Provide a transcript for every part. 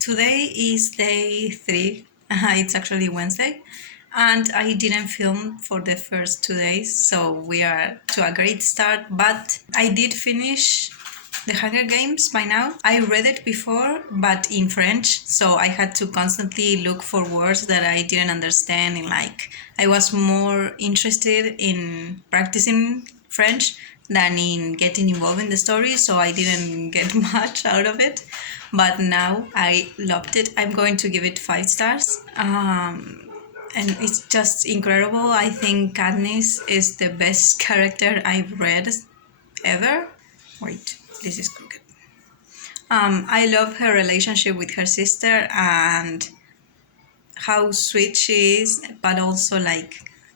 Today is day 3. It's actually Wednesday, and I didn't film for the first 2 days, so we are to a great start. But I did finish The Hunger Games by now. I read it before, but in French, so I had to constantly look for words that I didn't understand. And I was more interested in practicing French than in getting involved in the story, so I didn't get much out of it. But now I loved it. I'm going to give it 5 stars. And it's just incredible. I think Katniss is the best character I've read ever. Wait, this is crooked. I love her relationship with her sister and how sweet she is, but also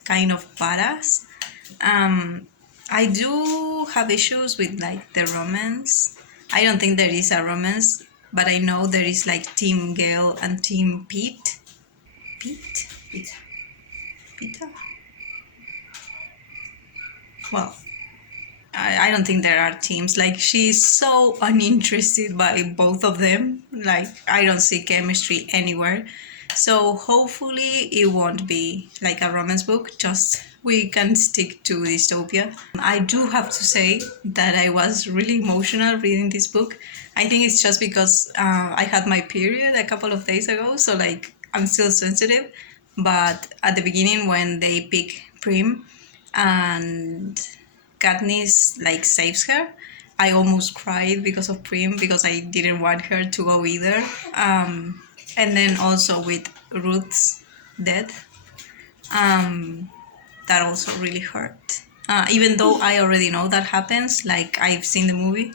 kind of badass. Um, I do have issues with the romance. I don't think there is a romance, but I know there is Team Gale and Team Pete. Pete? Pete? Peter? Well, I don't think there are teams. She's so uninterested by both of them. I don't see chemistry anywhere. So hopefully it won't be like a romance book. Just we can stick to dystopia. I do have to say that I was really emotional reading this book. I think it's just because I had my period a couple of days ago. So I'm still sensitive. But at the beginning when they pick Prim and Katniss saves her. I almost cried because of Prim because I didn't want her to go either. And then also with Ruth's death, that also really hurt. Even though I already know that happens, I've seen the movie,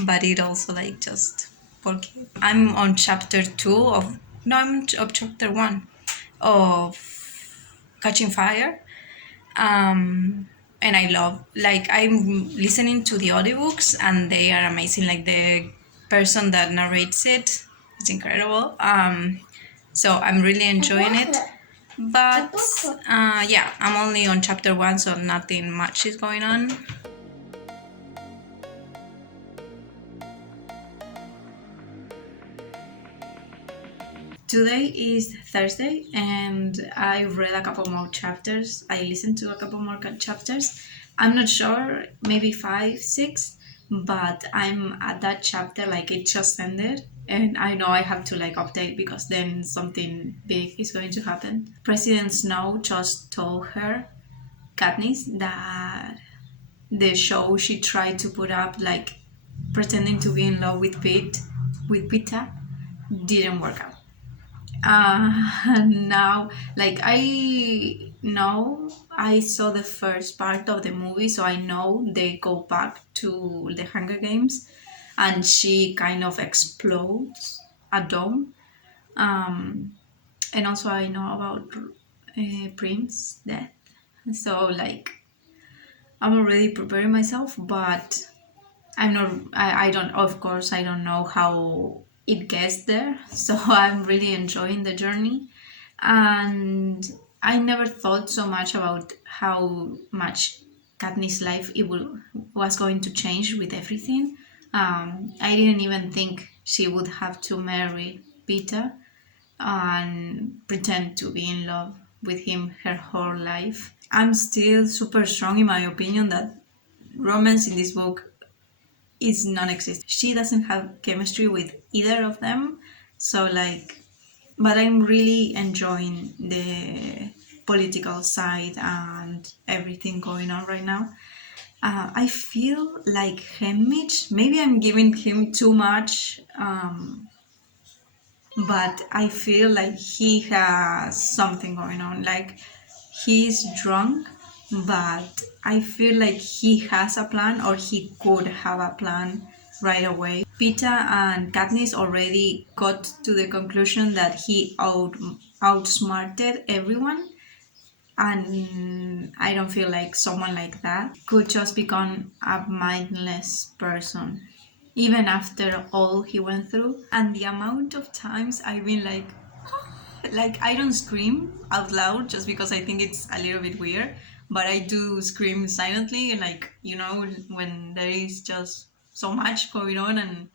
but it also just porque I'm on chapter 2 of no, I'm on chapter 1 of Catching Fire. And I love I'm listening to the audiobooks and they are amazing. The person that narrates it is incredible. So I'm really enjoying it. But yeah, I'm only on chapter 1, so nothing much is going on. Today is Thursday and I read a couple more chapters. I listened to a couple more chapters. I'm not sure, maybe 5, 6, but I'm at that chapter, it just ended. And I know I have to update because then something big is going to happen. President Snow just told her, Katniss, that the show she tried to put up, pretending to be in love with Peeta, didn't work out. Now I know I saw the first part of the movie, so I know they go back to the Hunger Games and she kind of explodes a dome. And also I know about Prince's death, so I'm already preparing myself, but I'm not. I don't. Of course, I don't know how it gets there. So I'm really enjoying the journey, and I never thought so much about how much Katniss' life was going to change with everything. I didn't even think she would have to marry Peter and pretend to be in love with him her whole life. I'm still super strong in my opinion that romance in this book is non-existent. She doesn't have chemistry with either of them. So but I'm really enjoying the political side and everything going on right now. I feel like Hemlich, maybe I'm giving him too much, but I feel like he has something going on. He's drunk, but I feel like he has a plan or he could have a plan right away. Peeta and Katniss already got to the conclusion that he outsmarted everyone, and I don't feel like someone like that could just become a mindless person even after all he went through. And the amount of times I've been I don't scream out loud just because I think it's a little bit weird, but I do scream silently, when there is just so much going on. And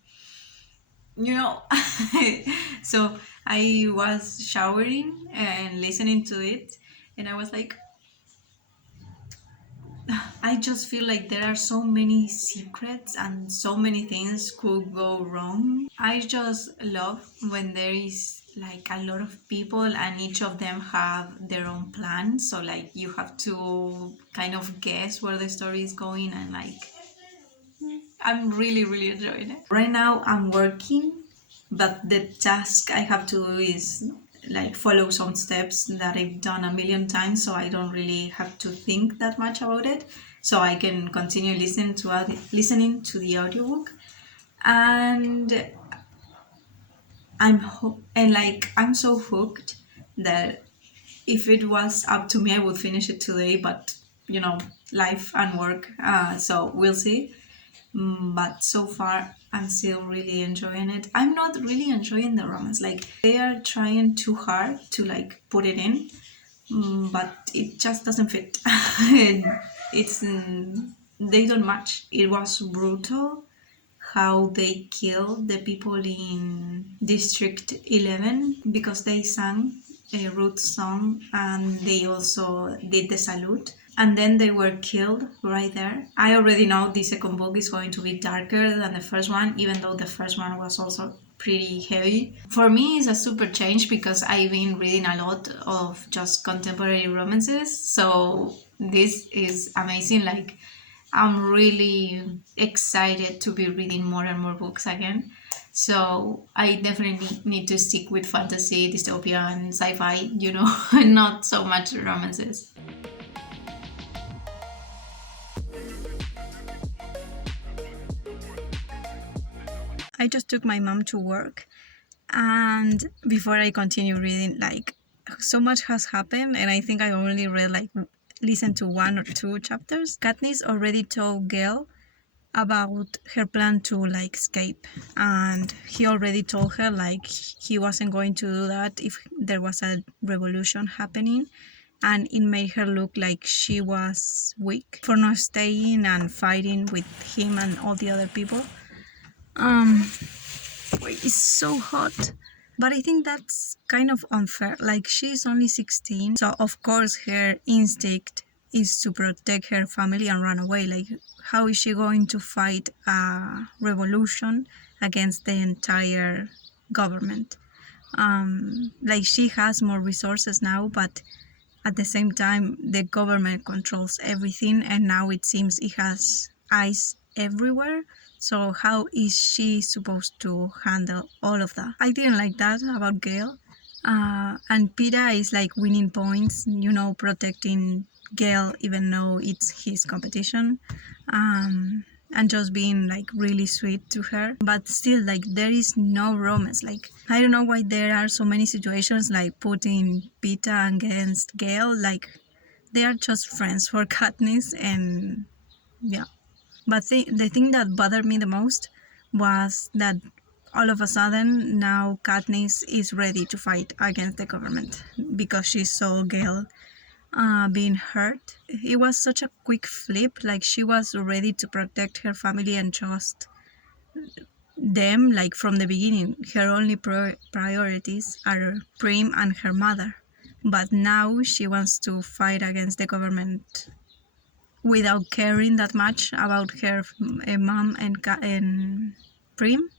you know, so I was showering and listening to it, and I was like, I just feel like there are so many secrets and so many things could go wrong. I just love when there is like a lot of people and each of them have their own plan. So like you have to kind of guess where the story is going, and like I'm really really enjoying it. Right now I'm working, but the task I have to do is like follow some steps that I've done a million times, so I don't really have to think that much about it. So I can continue listening to the audiobook, and I'm so hooked that if it was up to me, I would finish it today. But you know, life and work, so we'll see. But so far I'm still really enjoying it. I'm not really enjoying the romance, like they are trying too hard to like put it in, but it just doesn't fit. it's they don't match. It was brutal how they killed the people in District 11 because they sang a root song and they also did the salute, and then they were killed right there. I already know the second book is going to be darker than the first one, even though the first one was also pretty heavy. For me, it's a super change because I've been reading a lot of just contemporary romances, so this is amazing. Like, I'm really excited to be reading more and more books again. So I definitely need to stick with fantasy, dystopia, and sci-fi, not so much romances. I just took my mom to work, and before I continue reading, like, so much has happened, and I think I only read like listened to one or two chapters. Katniss already told Gail about her plan to like escape, and he already told her like he wasn't going to do that if there was a revolution happening, and it made her look like she was weak for not staying and fighting with him and all the other people. um it's so hot, but I think that's kind of unfair. Like, she's only 16, so of course her instinct is to protect her family and run away. Like, how is she going to fight a revolution against the entire government? Like, she has more resources now, but at the same time the government controls everything, and now it seems it has eyes everywhere. So how is she supposed to handle all of that? I didn't like that about Gail. And Peter is like winning points, protecting Gail even though it's his competition. And just being like really sweet to her, but still, like, there is no romance. Like, I don't know why there are so many situations like putting Peter against Gail. Like, they are just friends for Katniss, and yeah. But the thing that bothered me the most was that all of a sudden now Katniss is ready to fight against the government because she saw Gail being hurt. It was such a quick flip. Like, she was ready to protect her family and trust them. Like, from the beginning, her only priorities are Prim and her mother. But now she wants to fight against the government without caring that much about her mom and Prim.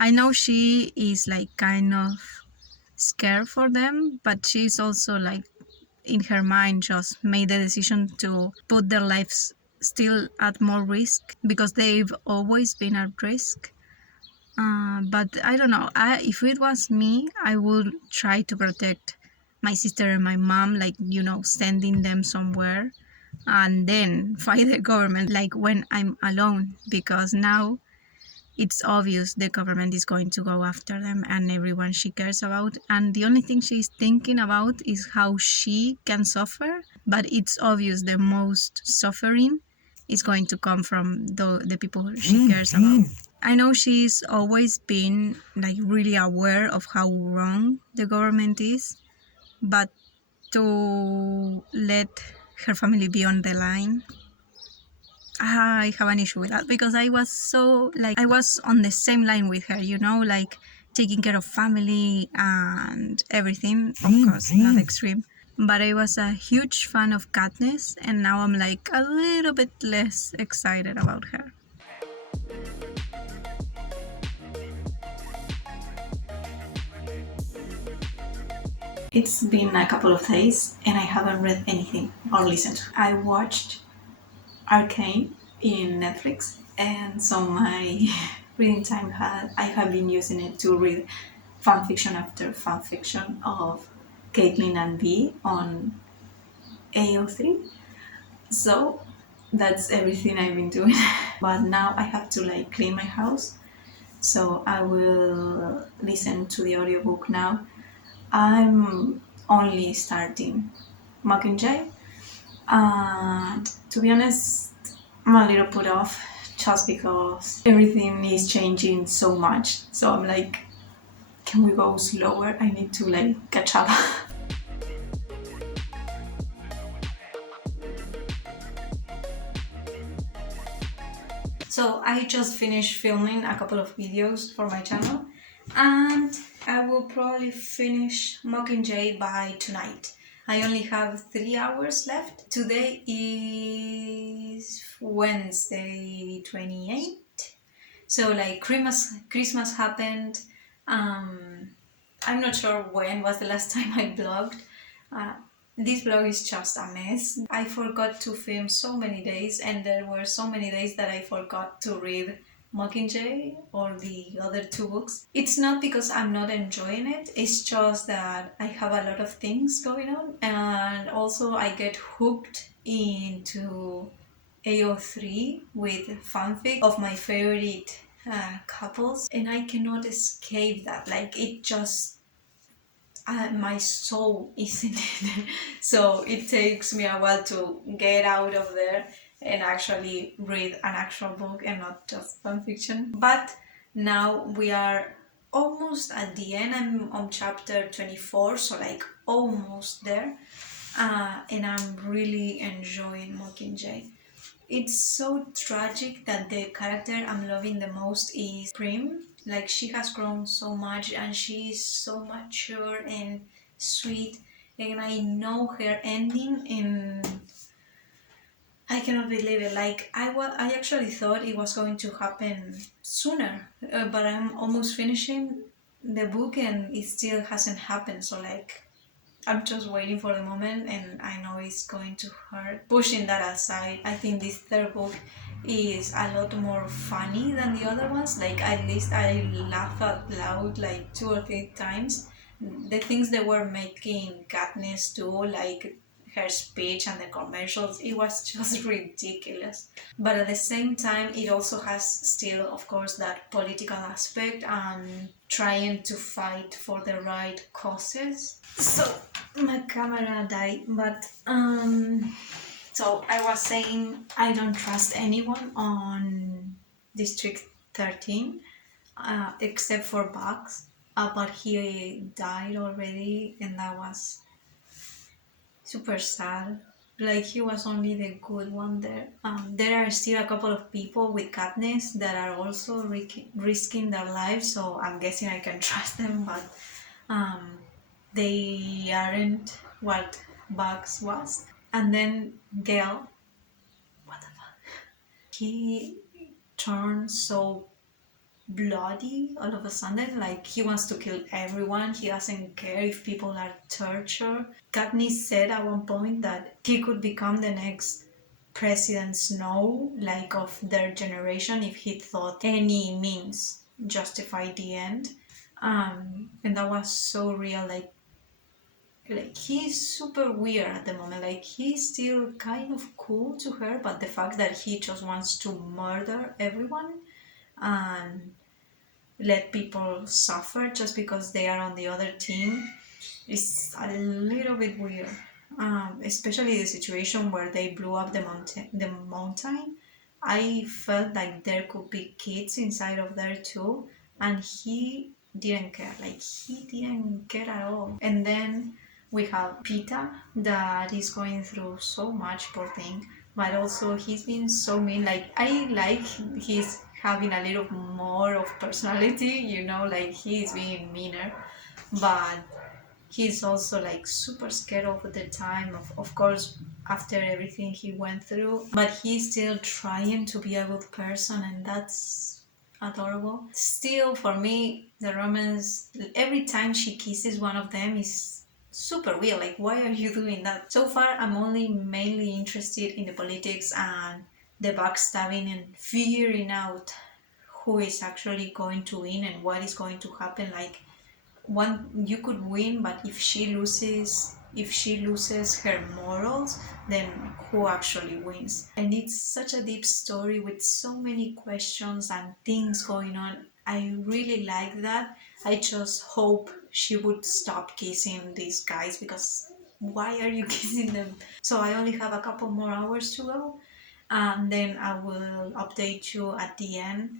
I know she is like kind of scared for them, but she's also like in her mind just made the decision to put their lives still at more risk because they've always been at risk. But I don't know. If it was me, I would try to protect my sister and my mom, like, sending them somewhere and then fight the government, like, when I'm alone, because now it's obvious the government is going to go after them and everyone she cares about, and the only thing she's thinking about is how she can suffer. But it's obvious the most suffering is going to come from the people she cares about. I know she's always been like really aware of how wrong the government is, but to let her family be on the line, I have an issue with that because I was so like I was on the same line with her, you know, like taking care of family and everything. Of course, not extreme, but I was a huge fan of Katniss, and now I'm like a little bit less excited about her. It's been a couple of days and I haven't read anything or listened. I watched Arcane in Netflix, and so my reading time I have been using it to read fanfiction after fanfiction of Caitlin and B on AO3. So that's everything I've been doing. But now I have to like clean my house, so I will listen to the audiobook now. I'm only starting Mockingjay, and to be honest, I'm a little put off just because everything is changing so much. So I'm like, can we go slower? I need to like catch up. So I just finished filming a couple of videos for my channel, and I will probably finish Mockingjay by tonight. I only have 3 hours left. Today is Wednesday 28th. So like Christmas happened. I'm not sure when was the last time I blogged. Uh, this blog is just a mess. I forgot to film so many days, and there were so many days that I forgot to read Mockingjay or the other two books. It's not because I'm not enjoying it, it's just that I have a lot of things going on, and also I get hooked into AO3 with fanfic of my favorite couples, and I cannot escape that. Like, it just my soul is in it. So it takes me a while to get out of there and actually read an actual book and not just fanfiction. But now we are almost at the end. I'm on chapter 24, so like almost there. And I'm really enjoying Mockingjay. It's so tragic that the character I'm loving the most is Prim. Like, she has grown so much and she is so mature and sweet, and I know her ending, and I cannot believe it. Like, I actually thought it was going to happen sooner, but I'm almost finishing the book and it still hasn't happened. So like, I'm just waiting for the moment, and I know it's going to hurt. Pushing that aside, I think this third book is a lot more funny than the other ones. Like, at least I laugh out loud like 2 or 3 times. The things they were making Katniss do, like her speech and the commercials, it was just ridiculous. But at the same time, it also has still, of course, that political aspect and trying to fight for the right causes. So my camera died, but so I was saying I don't trust anyone on District 13, except for Bugs. But he died already, and that was super sad. Like, he was only the good one there. There are still a couple of people with Katniss that are also risking their lives, so I'm guessing I can trust them, but um, they aren't what Bugs was. And then Gale, what the fuck? He turned so bloody all of a sudden. Like, he wants to kill everyone. He doesn't care if people are tortured. Katniss said at one point that he could become the next President Snow, like of their generation, if he thought any means justified the end. And that was so real. Like he's super weird at the moment. Like, he's still kind of cool to her, but the fact that he just wants to murder everyone and let people suffer just because they are on the other team is a little bit weird. Especially the situation where they blew up the mountain. I felt like there could be kids inside of there too, and he didn't care. Like, he didn't care at all. And then we have Pita that is going through so much, poor thing. but also he's been so mean. Like I like he's having a little more of personality, you know, like he's being meaner, but he's also like super scared all the time of course after everything he went through, but he's still trying to be a good person, and that's adorable. Still, for me, the romance, every time she kisses one of them is super weird. Like, why are you doing that? So far, I'm only mainly interested in the politics and the backstabbing and figuring out who is actually going to win and what is going to happen. Like, one, you could win, but if she loses her morals, then who actually wins? And it's such a deep story with so many questions and things going on. I really like that. I just hope she would stop kissing these guys, because why are you kissing them? So I only have a couple more hours to go, and then I will update you at the end.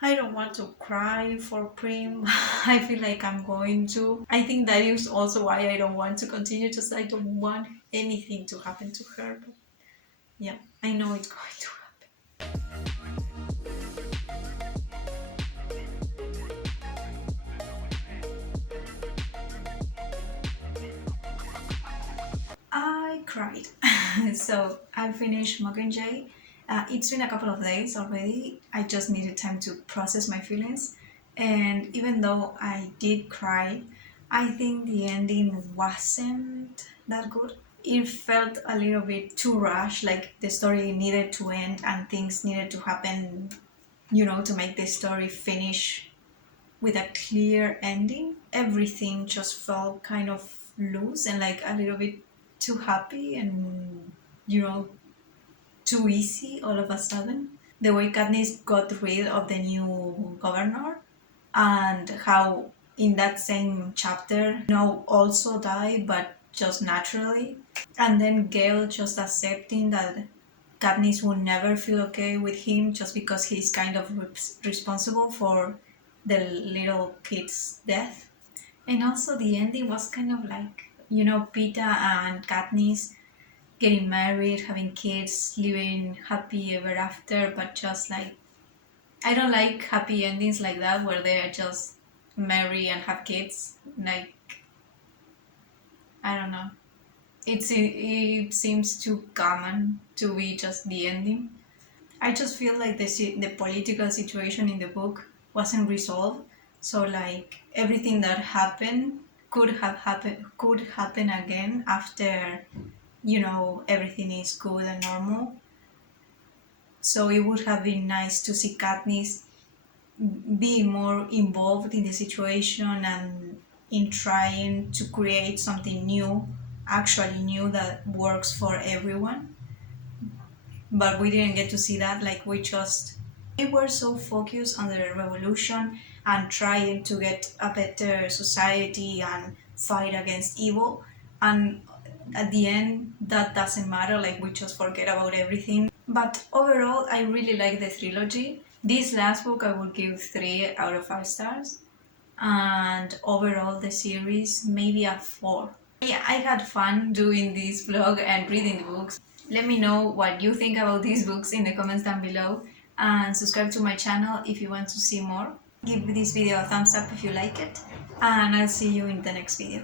I don't want to cry for Prim. I feel like I'm going to. I think that is also why I don't want to continue, just I don't want anything to happen to her. But yeah, I know it's going to happen. I cried. So I finished Mockingjay. It's been a couple of days already. I just needed time to process my feelings. And even though I did cry, I think the ending wasn't that good. It felt a little bit too rushed, like the story needed to end and things needed to happen, to make the story finish with a clear ending. Everything just felt kind of loose and like a little bit too happy and, you know, too easy all of a sudden. The way Katniss got rid of the new governor, and how in that same chapter, also died, but just naturally. And then Gale just accepting that Katniss will never feel okay with him just because he's kind of responsible for the little kid's death. And also the ending was kind of like, Peeta and Katniss getting married, having kids, living happy ever after, but just like, I don't like happy endings like that where they are just marry and have kids. Like, I don't know. It seems too common to be just the ending. I just feel like the political situation in the book wasn't resolved. So like everything that happened could happen again after, everything is good and normal. So it would have been nice to see Katniss be more involved in the situation and in trying to create something new, actually new, that works for everyone. But we didn't get to see that. Like we were so focused on the revolution and trying to get a better society and fight against evil, and at the end that doesn't matter. Like we just forget about everything. But overall, I really like the trilogy. This last book I would give 3 out of 5 stars, and overall the series maybe a 4. Yeah, I had fun doing this vlog and reading the books. Let me know what you think about these books in the comments down below, and subscribe to my channel if you want to see more. Give this video a thumbs up if you like it, and I'll see you in the next video.